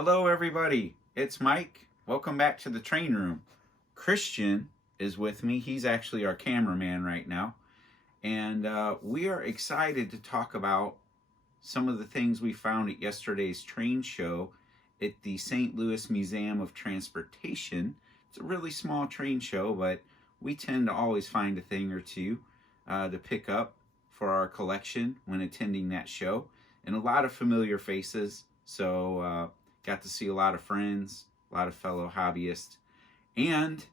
Hello, everybody. It's Mike. Welcome back to the train room. Christian is with me. He's actually our cameraman right now. And we are excited to talk about some of the things we found at yesterday's train show at the St. Louis Museum of Transportation. It's a really small train show, but we tend to always find a thing or two to pick up for our collection when attending that show. And a lot of familiar faces. So got to see a lot of friends, a lot of fellow hobbyists, and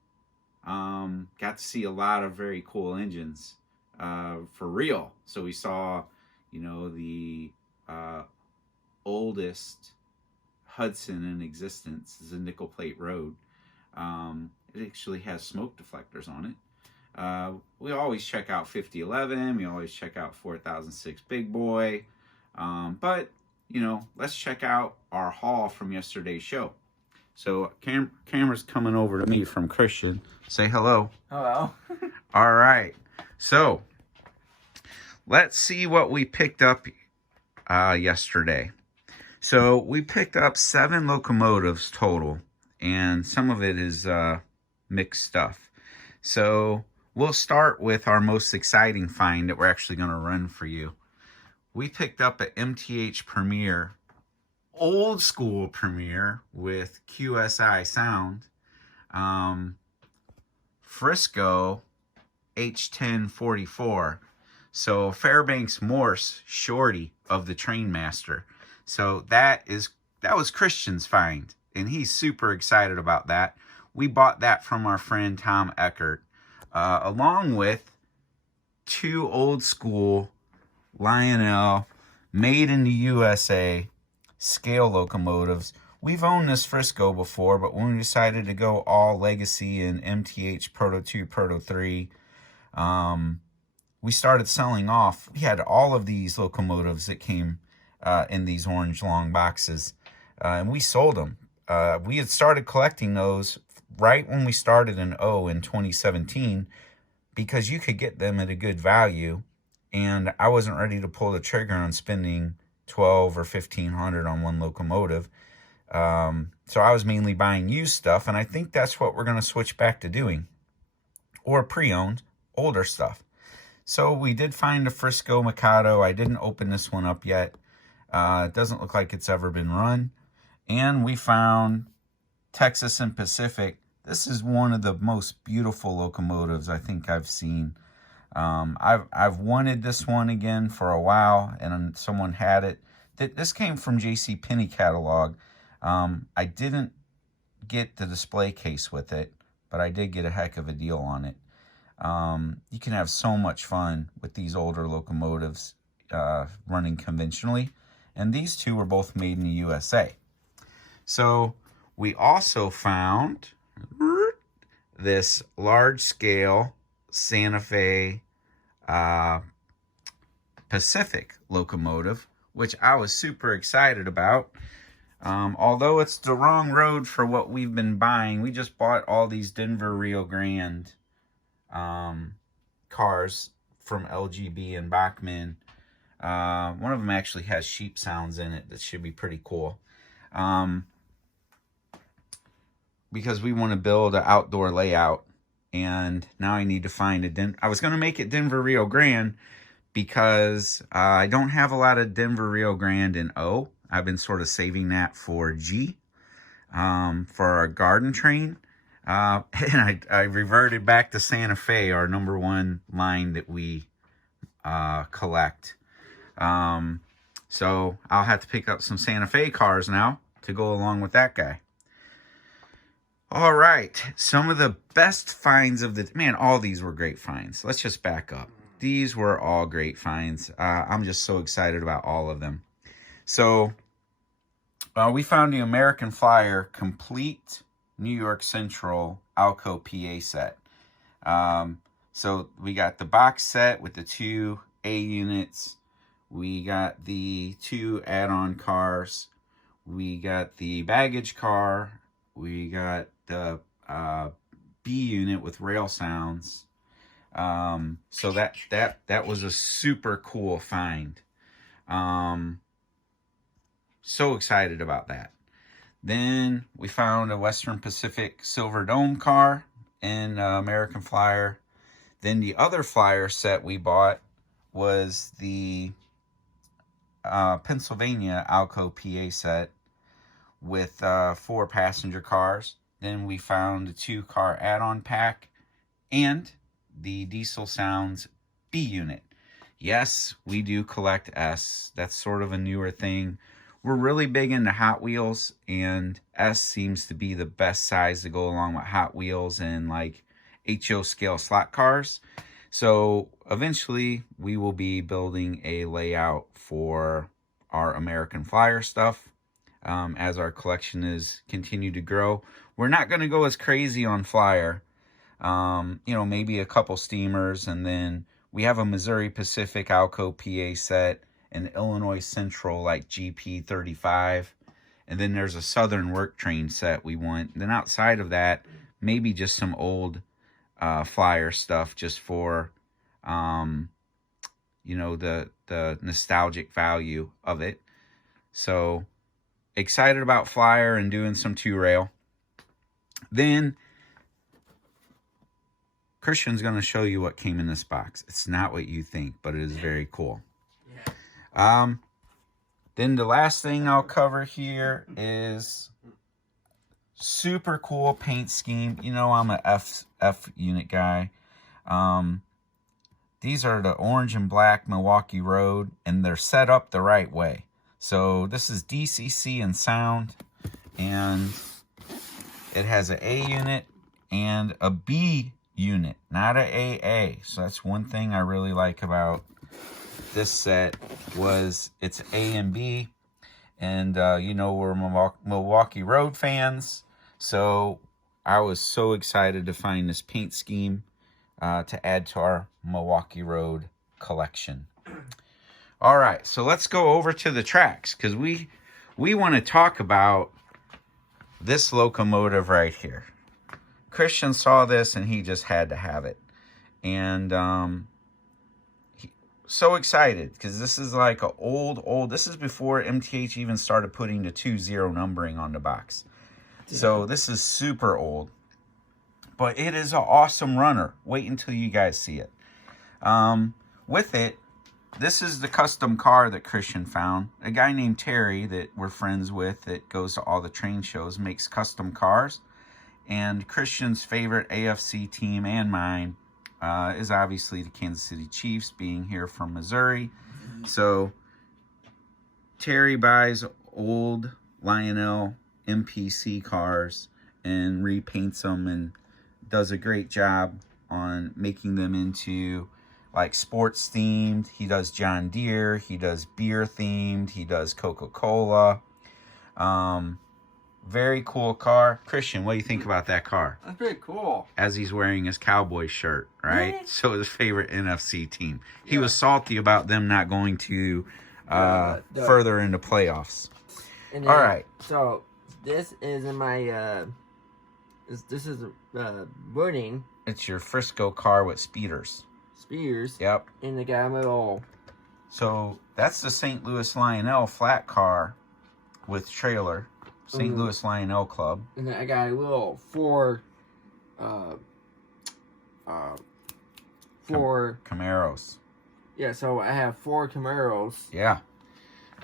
got to see a lot of very cool engines for real. So we saw, the oldest Hudson in existence is a nickel plate road. It actually has smoke deflectors on it. We always check out 5011. We always check out 4006 Big Boy. But let's check out our haul from yesterday's show. So camera's coming over to me from Christian. Say hello. Hello. All right. So let's see what we picked up yesterday. So we picked up 7 locomotives total, and some of it is mixed stuff. So we'll start with our most exciting find that we're actually going to run for you. We picked up an MTH Premier, old school Premier with QSI sound, Frisco H1044. So Fairbanks Morse Shorty of the Trainmaster. So that was Christian's find, and he's super excited about that. We bought that from our friend Tom Eckert, along with 2 old school Lionel made in the USA scale locomotives. We've owned this Frisco before, but when we decided to go all legacy and MTH Proto 2, Proto 3, we started selling off. We had all of these locomotives that came in these orange long boxes, and we sold them. We had started collecting those right when we started in 2017, because you could get them at a good value. And I wasn't ready to pull the trigger on spending $1,200 or $1,500 on one locomotive. So I was mainly buying used stuff, and I think that's what we're going to switch back to doing. Or pre-owned, older stuff. So we did find a Frisco Mikado. I didn't open this one up yet. It doesn't look like it's ever been run. And we found Texas and Pacific. This is one of the most beautiful locomotives I think I've seen. I've wanted this one again for a while, and someone had it. This came from JCPenney catalog. I didn't get the display case with it, but I did get a heck of a deal on it. You can have so much fun with these older locomotives running conventionally, and these 2 were both made in the USA. So we also found this large-scale Santa Fe Pacific locomotive, which I was super excited about. Although it's the wrong road for what we've been buying. We just bought all these Denver Rio Grande cars from LGB and Bachman. One of them actually has sheep sounds in it that should be pretty cool. Because we want to build an outdoor layout. And now I need to find I was going to make it Denver Rio Grande because I don't have a lot of Denver Rio Grande in O. I've been sort of saving that for G, for our garden train. And I reverted back to Santa Fe, our #1 line that we collect. So I'll have to pick up some Santa Fe cars now to go along with that guy. All right, some of the best finds of the... Man, all these were great finds. Let's just back up. These were all great finds. I'm just so excited about all of them. So we found the American Flyer complete New York Central Alco PA set. So we got the box set with the 2 A units. We got the 2 add-on cars. We got the baggage car. We got the B unit with rail sounds. So that was a super cool find. So excited about that. Then we found a Western Pacific Silver Dome car in American Flyer. Then the other Flyer set we bought was the Pennsylvania Alco PA set with 4 passenger cars. Then we found a 2-car add-on pack and the Diesel Sounds B unit. Yes, we do collect S. That's sort of a newer thing. We're really big into Hot Wheels, and S seems to be the best size to go along with Hot Wheels and like HO scale slot cars. So eventually we will be building a layout for our American Flyer stuff as our collection is continue to grow. We're not going to go as crazy on Flyer. You know, maybe a couple Steamers, and then we have a Missouri Pacific Alco PA set, an Illinois Central like GP35, and then there's a Southern Work Train set we want. And then outside of that, maybe just some old Flyer stuff just for you know, the nostalgic value of it. So excited about Flyer and doing some 2-rail. Then Christian's going to show you what came in this box. It's not what you think, but it is very cool. Yeah. Then the last thing I'll cover here is super cool paint scheme. You know, I'm a F unit guy. These are the orange and black Milwaukee Road, and they're set up the right way. So this is DCC and sound, and it has an A unit and a B unit, not a AA. So that's one thing I really like about this set was it's A and B. And you know, we're Milwaukee Road fans, so I was so excited to find this paint scheme to add to our Milwaukee Road collection. All right, so let's go over to the tracks, because we want to talk about this locomotive right here. Christian saw this and he just had to have it, and so excited because this is like a old. This is before MTH even started putting the 2-0 numbering on the box. So this is super old, but it is an awesome runner. Wait until you guys see it. With it, this is the custom car that Christian found. A guy named Terry that we're friends with that goes to all the train shows, makes custom cars. And Christian's favorite AFC team and mine is obviously the Kansas City Chiefs, being here from Missouri. So Terry buys old Lionel MPC cars and repaints them and does a great job on making them into like sports themed. He does John Deere, he does beer themed, he does Coca-Cola. Very cool car. Christian, what do you think about that car? That's pretty cool. As he's wearing his Cowboy shirt, right? So his favorite NFC team. He was salty about them not going to further into playoffs. Then, all right. So this is in my this is running. It's your Frisco car with speeders. Yep. And they got a little. So that's the St. Louis Lionel flat car with trailer. St. Louis Lionel Club. And then I got a little four Camaros. Yeah, so I have 4 Camaros. Yeah.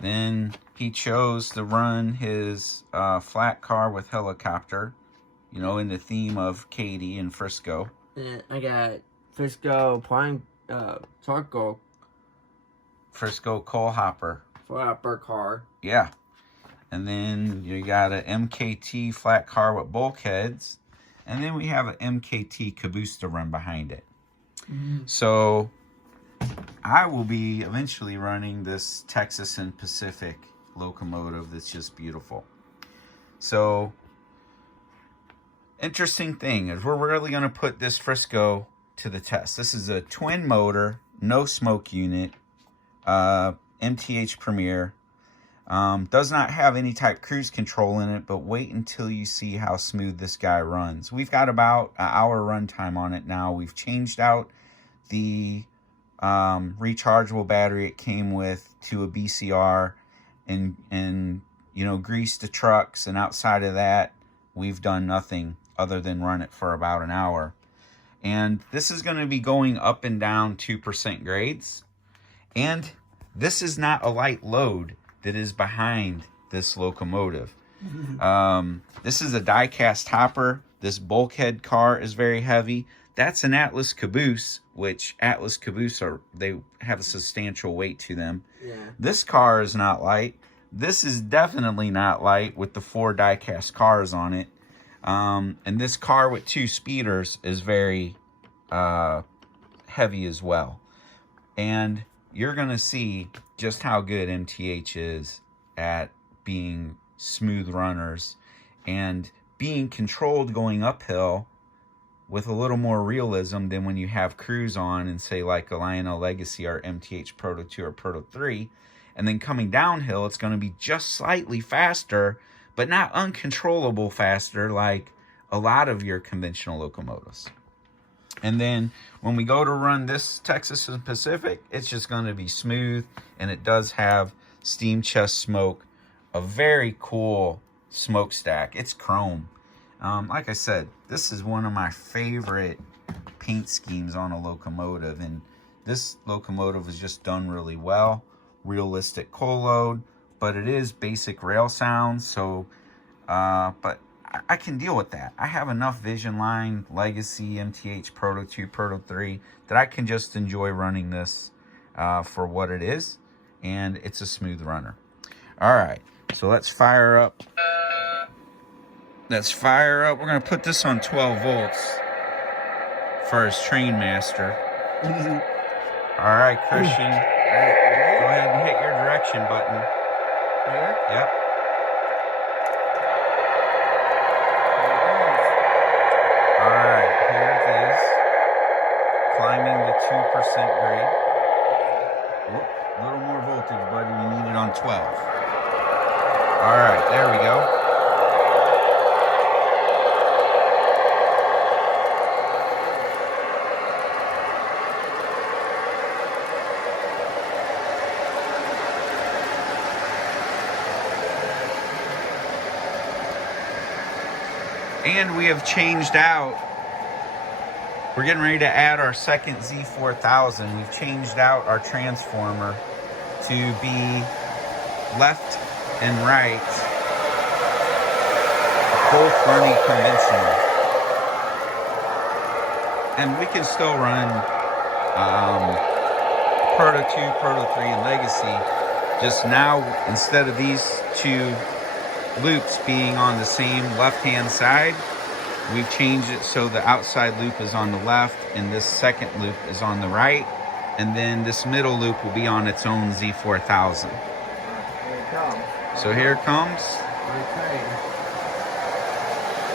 Then he chose to run his flat car with helicopter, you know, in the theme of Katie and Frisco. And I got Frisco Prime Charcoal. Frisco Coal Hopper. Flapper car. Yeah. And then you got an MKT flat car with bulkheads. And then we have an MKT caboose to run behind it. So I will be eventually running this Texas and Pacific locomotive that's just beautiful. So interesting thing is we're really going to put this Frisco to the test. This is a twin motor, no smoke unit, MTH Premier. Does not have any type cruise control in it, but wait until you see how smooth this guy runs. We've got about an hour runtime on it now. We've changed out the rechargeable battery it came with to a BCR and you know, grease the trucks, and outside of that, we've done nothing other than run it for about an hour. And this is going to be going up and down 2% grades. And this is not a light load that is behind this locomotive. This is a die-cast hopper. This bulkhead car is very heavy. That's an Atlas caboose, which Atlas caboose they have a substantial weight to them. Yeah. This car is not light. This is definitely not light with the 4 die-cast cars on it. And this car with 2 speeders is very heavy as well. And you're going to see just how good MTH is at being smooth runners and being controlled going uphill with a little more realism than when you have cruise on and say like a Lionel Legacy or MTH Proto 2 or Proto 3. And then coming downhill, it's going to be just slightly faster, but not uncontrollable faster like a lot of your conventional locomotives. And then when we go to run this Texas and Pacific, it's just going to be smooth. And it does have steam chest smoke, a very cool smokestack. It's chrome. Like I said, this is one of my favorite paint schemes on a locomotive. And this locomotive was just done really well. Realistic coal load, but it is basic rail sounds. So, but I can deal with that. I have enough Vision Line, Legacy, MTH, Proto 2, Proto 3 that I can just enjoy running this for what it is. And it's a smooth runner. All right, so let's fire up. Let's fire up. We're going to put this on 12 volts for his Train Master. All right, Christian. Go ahead and hit your direction button. Here? Yep. Alright, here it is. Climbing the 2% grade. Whoop, a little more voltage, buddy. We need it on 12. Alright, there we go. And we have changed out. We're getting ready to add our second Z4000. We've changed out our transformer to be left and right, both running conventional. And we can still run Proto 2, Proto 3, and Legacy. Just now, instead of these 2 loops being on the same left-hand side, we've changed it so the outside loop is on the left and this second loop is on the right, and then this middle loop will be on its own Z4000. Here it comes. So here it comes. Okay.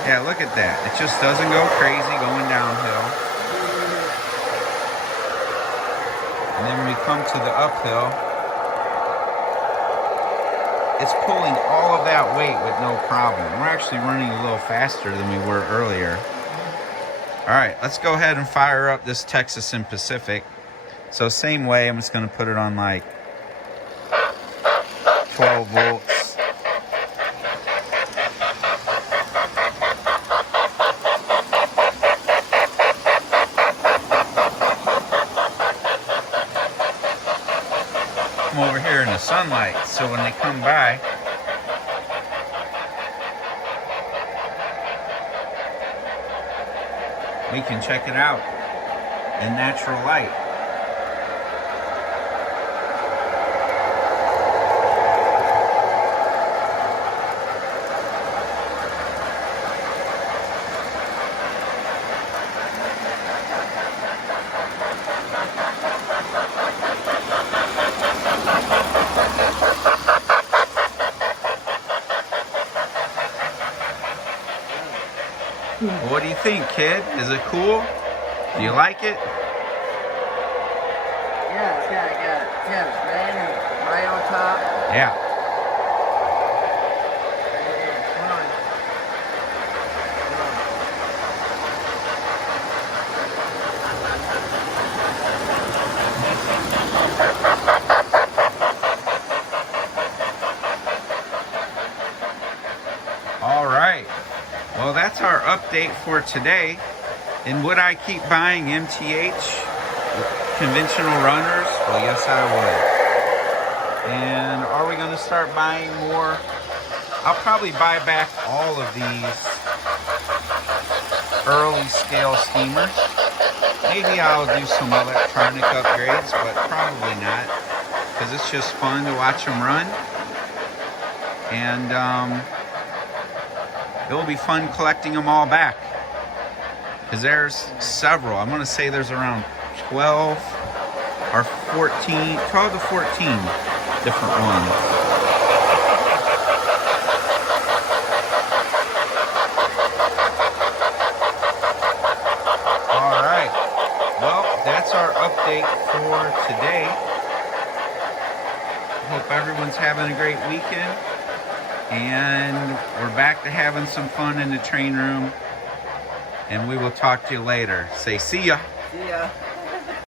Yeah, look at that. It just doesn't go crazy going downhill. And then when we come to the uphill, it's pulling all of that weight with no problem. We're actually running a little faster than we were earlier. All right, let's go ahead and fire up this Texas and Pacific. So same way, I'm just going to put it on like 12 volts. Come over here in the sunlight, so when they come by, we can check it out in natural light. Well, what do you think, kid? Is it cool? Do you like it? Yeah, it's got red and right on top. Yeah. Come on. update for today. And would I keep buying MTH conventional runners? Well, yes, I would. And are we going to start buying more? I'll probably buy back all of these early scale steamers. Maybe I'll do some electronic upgrades, but probably not, because it's just fun to watch them run. And it'll be fun collecting them all back, because there's several. I'm going to say there's around 12 or 14, 12 to 14 different ones. All right. Well, that's our update for today. Hope everyone's having a great weekend. And we're back to having some fun in the train room. And we will talk to you later. Say see ya. See ya.